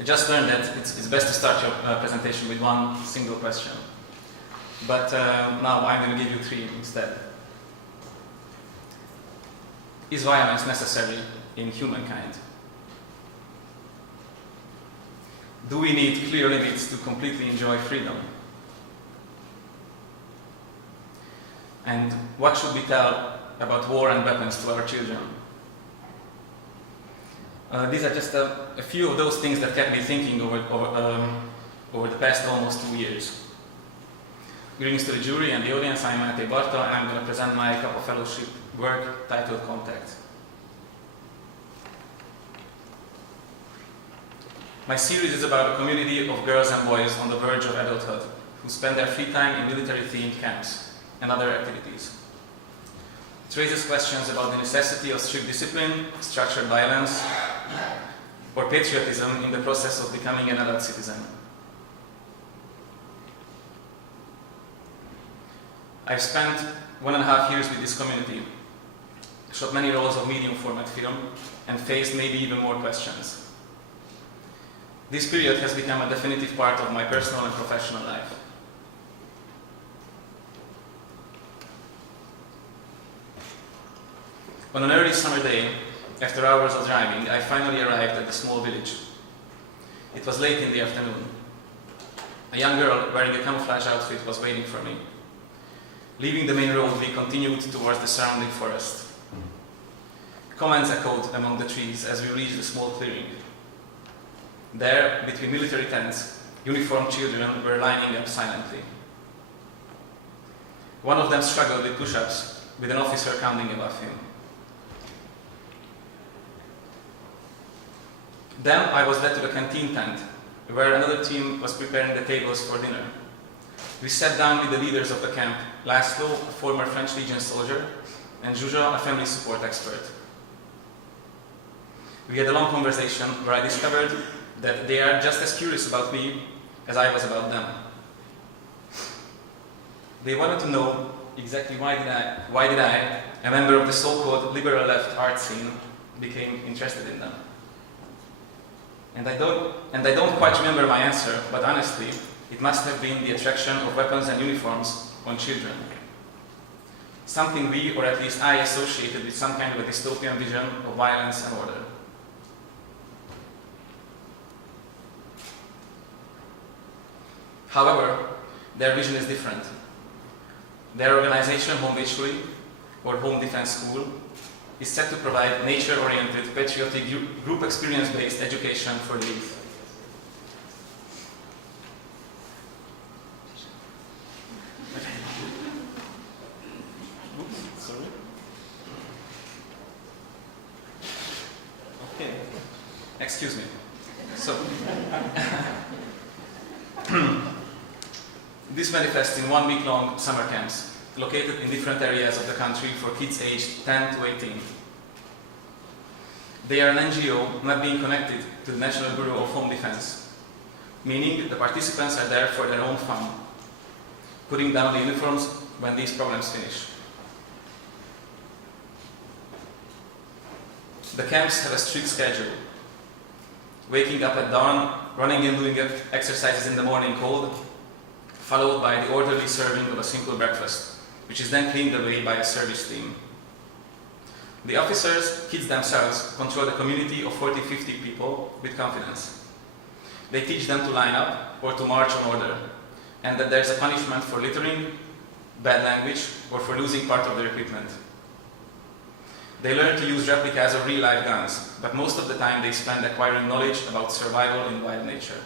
I just learned that it's best to start your presentation with one single question. But now I'm going to give you three instead. Is violence necessary in humankind? Do we need clear limits to completely enjoy freedom? And what should we tell about war and weapons to our children? These are just a few of those things that kept me thinking over the past almost 2 years. Greetings to the jury and the audience. I'm Máté Bartha, and I'm going to present my Capa Fellowship work titled Contact. My series is about a community of girls and boys on the verge of adulthood who spend their free time in military-themed camps and other activities. It raises questions about the necessity of strict discipline, structured violence, or patriotism in the process of becoming an adult citizen. I've spent 1.5 years with this community, shot many rolls of medium format film, and faced maybe even more questions. This period has become a definitive part of my personal and professional life. On an early summer day, after hours of driving, I finally arrived at the small village. It was late in the afternoon. A young girl wearing a camouflage outfit was waiting for me. Leaving the main road, we continued towards the surrounding forest. Comments echoed among the trees as we reached a small clearing. There, between military tents, uniformed children were lining up silently. One of them struggled with push-ups, with an officer counting above him. Then I was led to the canteen tent, where another team was preparing the tables for dinner. We sat down with the leaders of the camp, László, a former French Legion soldier, and Zsuzsa, a family support expert. We had a long conversation where I discovered that they are just as curious about me as I was about them. They wanted to know exactly why did I, a member of the so-called liberal left art scene, became interested in them. And I don't quite remember my answer, but honestly, it must have been the attraction of weapons and uniforms on children. Something we, or at least I, associated with some kind of a dystopian vision of violence and order. However, their vision is different. Their organization, Home Vécsői, or Home Defense School, is set to provide nature-oriented, patriotic, group experience-based education for the youth. Oops, sorry. Okay, excuse me. So, this manifests in 1 week-long summer camps, located in different areas of the country for kids aged 10 to 18. They are an NGO not being connected to the National Bureau of Home Defense, meaning the participants are there for their own fun, putting down the uniforms when these programs finish. The camps have a strict schedule. Waking up at dawn, running and doing exercises in the morning cold, followed by the orderly serving of a simple breakfast, which is then cleaned away by a service team. The officers, kids themselves, control the community of 40-50 people with confidence. They teach them to line up or to march on order, and that there's a punishment for littering, bad language, or for losing part of their equipment. They learn to use replicas of real-life guns, but most of the time they spend acquiring knowledge about survival in wild nature.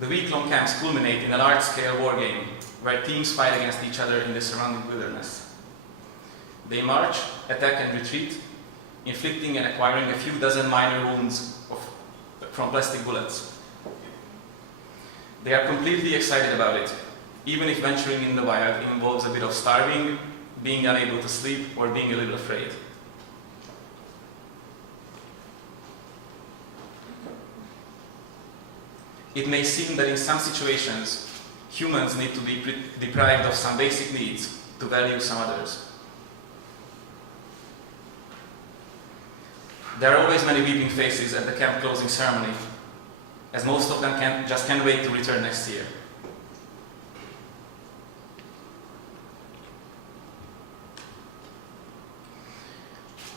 The week-long camps culminate in a large-scale war game, where teams fight against each other in the surrounding wilderness. They march, attack and retreat, inflicting and acquiring a few dozen minor wounds from plastic bullets. They are completely excited about it, even if venturing in the wild involves a bit of starving, being unable to sleep, or being a little afraid. It may seem that in some situations, humans need to be deprived of some basic needs to value some others. There are always many weeping faces at the camp closing ceremony, as most of them just can't wait to return next year.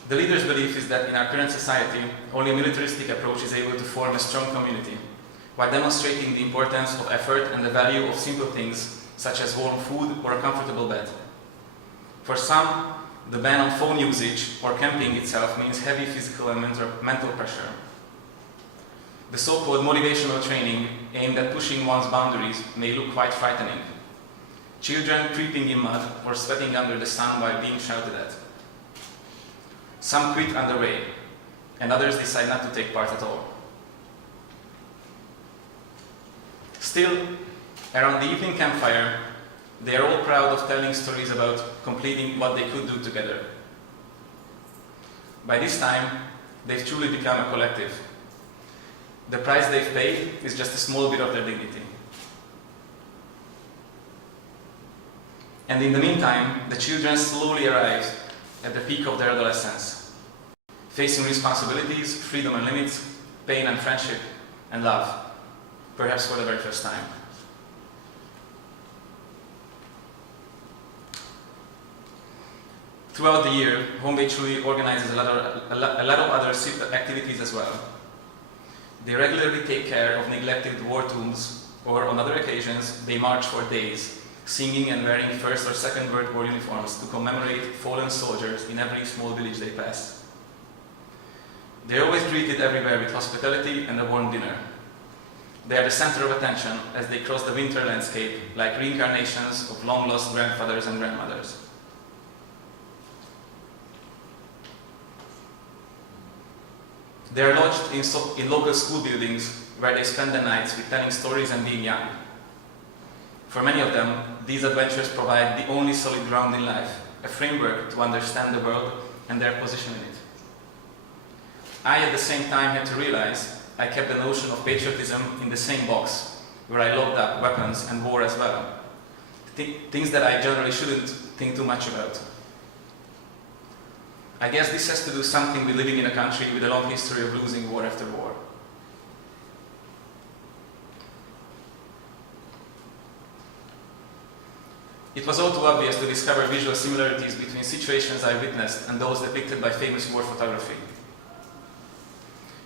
The leader's belief is that in our current society, only a militaristic approach is able to form a strong community, while demonstrating the importance of effort and the value of simple things, such as warm food or a comfortable bed. For some, the ban on phone usage or camping itself means heavy physical and mental pressure. The so-called motivational training aimed at pushing one's boundaries may look quite frightening. Children creeping in mud or sweating under the sun while being shouted at. Some quit underway, and others decide not to take part at all. Still, around the evening campfire, they are all proud of telling stories about completing what they could do together. By this time, they've truly become a collective. The price they've paid is just a small bit of their dignity. And in the meantime, the children slowly arrive at the peak of their adolescence, facing responsibilities, freedom and limits, pain and friendship, and love, perhaps for the very first time. Throughout the year, Home Bay truly organizes a lot of other activities as well. They regularly take care of neglected war tombs, or on other occasions, they march for days, singing and wearing First or Second World War uniforms to commemorate fallen soldiers in every small village they pass. They are always greeted everywhere with hospitality and a warm dinner. They are the center of attention as they cross the winter landscape like reincarnations of long-lost grandfathers and grandmothers. They are lodged in local school buildings where they spend the nights with telling stories and being young. For many of them, these adventures provide the only solid ground in life, a framework to understand the world and their position in it. I, at the same time, had to realize I kept the notion of patriotism in the same box, where I locked up weapons and war as well. Things that I generally shouldn't think too much about. I guess this has to do something with living in a country with a long history of losing war after war. It was all too obvious to discover visual similarities between situations I witnessed and those depicted by famous war photography.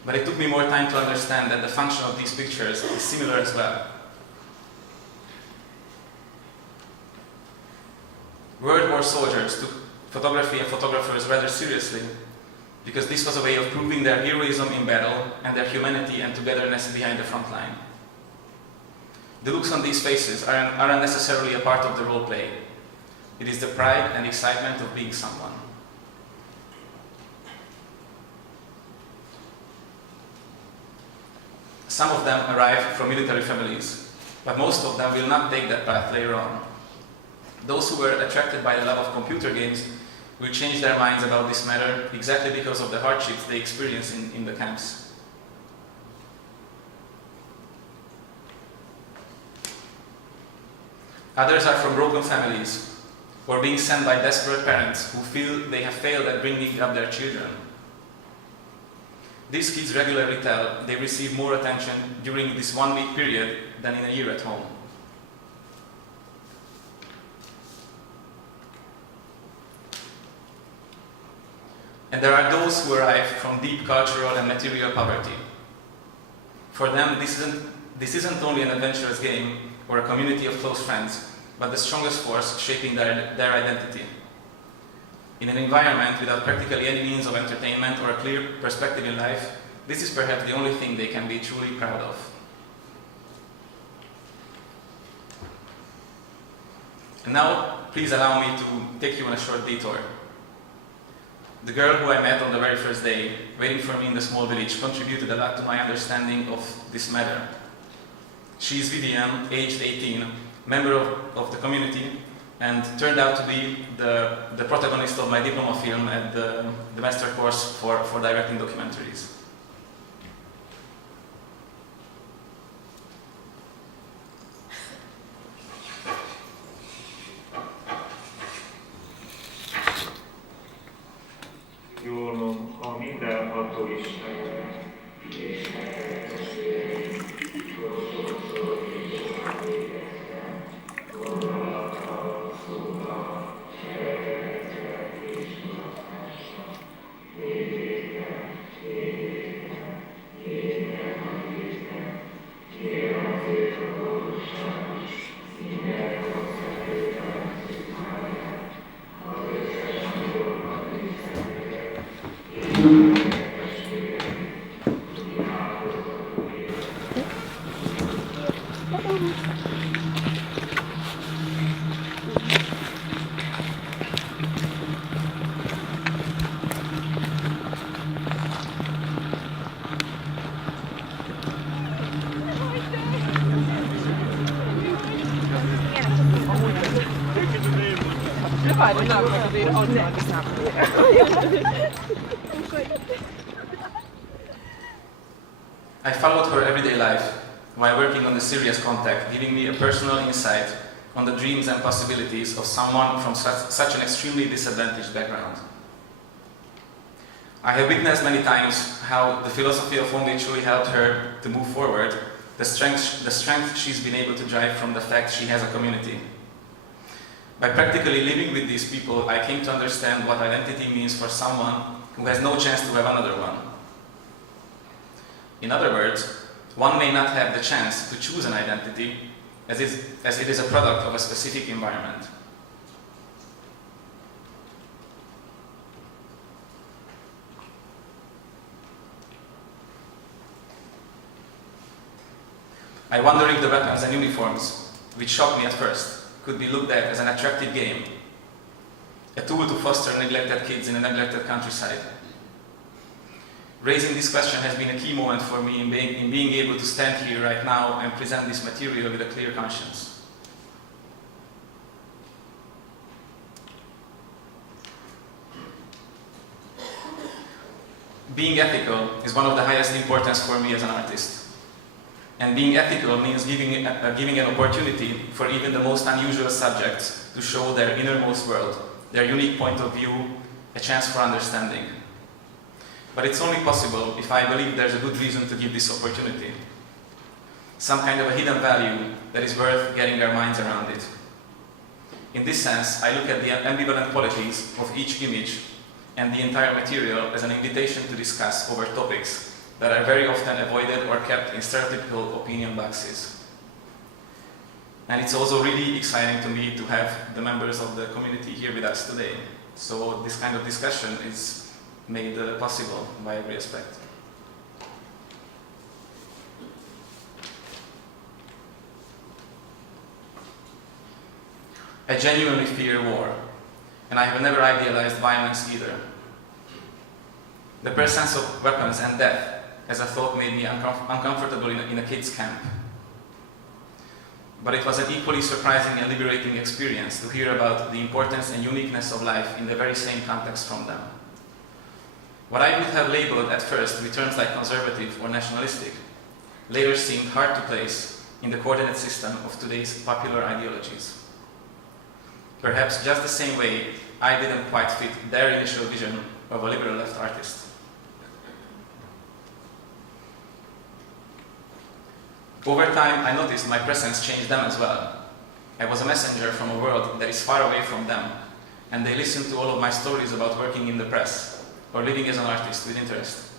But it took me more time to understand that the function of these pictures is similar as well. World War soldiers took photography and photographers rather seriously, because this was a way of proving their heroism in battle and their humanity and togetherness behind the front line. The looks on these faces aren't necessarily a part of the role play. It is the pride and excitement of being someone. Some of them arrive from military families, but most of them will not take that path later on. Those who were attracted by the love of computer games will change their minds about this matter exactly because of the hardships they experience in the camps. Others are from broken families, or being sent by desperate parents who feel they have failed at bringing up their children. These kids regularly tell they receive more attention during this 1 week period than in a year at home. And there are those who arrive from deep cultural and material poverty. For them, this isn't only an adventurous game or a community of close friends, but the strongest force shaping their identity. In an environment without practically any means of entertainment or a clear perspective in life, this is perhaps the only thing they can be truly proud of. And now, please allow me to take you on a short detour. The girl who I met on the very first day, waiting for me in the small village, contributed a lot to my understanding of this matter. She is Vivian, aged 18, member of the community, and turned out to be the protagonist of my diploma film at the master course for directing documentaries. I followed her everyday life while working on the serious contact, giving me a personal insight on the dreams and possibilities of someone from such an extremely disadvantaged background. I have witnessed many times how the philosophy of Hungary truly helped her to move forward, the strength she's been able to drive from the fact she has a community. By practically living with these people, I came to understand what identity means for someone who has no chance to have another one. In other words, one may not have the chance to choose an identity as it is a product of a specific environment. I wonder if the weapons and uniforms, which shocked me at first, could be looked at as an attractive game, a tool to foster neglected kids in a neglected countryside. Raising this question has been a key moment for me in being able to stand here right now and present this material with a clear conscience. Being ethical is one of the highest importance for me as an artist. And being ethical means giving an opportunity for even the most unusual subjects to show their innermost world, their unique point of view, a chance for understanding. But it's only possible if I believe there's a good reason to give this opportunity. Some kind of a hidden value that is worth getting our minds around it. In this sense, I look at the ambivalent qualities of each image and the entire material as an invitation to discuss over topics that are very often avoided or kept in stereotypical opinion boxes. And it's also really exciting to me to have the members of the community here with us today. So this kind of discussion is made possible by every aspect. I genuinely fear war, and I have never idealized violence either. The presence of weapons and death as a thought made me uncomfortable in a kids' camp. But it was an equally surprising and liberating experience to hear about the importance and uniqueness of life in the very same context from them. What I would have labeled at first with terms like conservative or nationalistic later seemed hard to place in the coordinate system of today's popular ideologies. Perhaps just the same way I didn't quite fit their initial vision of a liberal left artist. Over time, I noticed my presence changed them as well. I was a messenger from a world that is far away from them, and they listened to all of my stories about working in the press, or living as an artist with interest.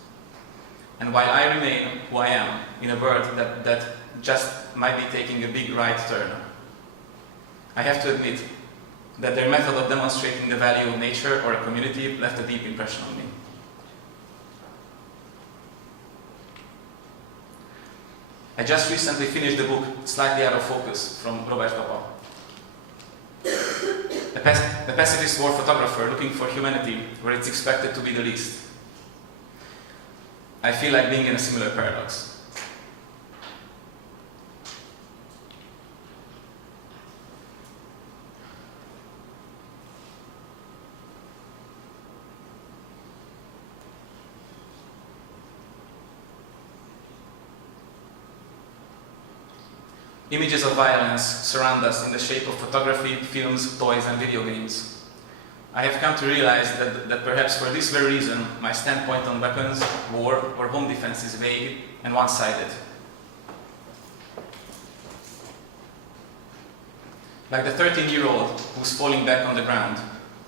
And while I remain who I am in a world that just might be taking a big right turn, I have to admit that their method of demonstrating the value of nature or a community left a deep impression on me. I just recently finished the book Slightly Out of Focus from Robert Capa. A pacifist war photographer looking for humanity where it's expected to be the least. I feel like being in a similar paradox. Images of violence surround us in the shape of photography, films, toys, and video games. I have come to realize that perhaps for this very reason, my standpoint on weapons, war, or home defense is vague and one-sided. Like the 13-year-old who's falling back on the ground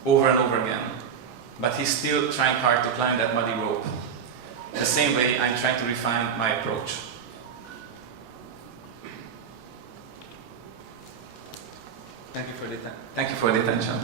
over and over again, but he's still trying hard to climb that muddy rope. The same way I'm trying to refine my approach. Thank you for the attention.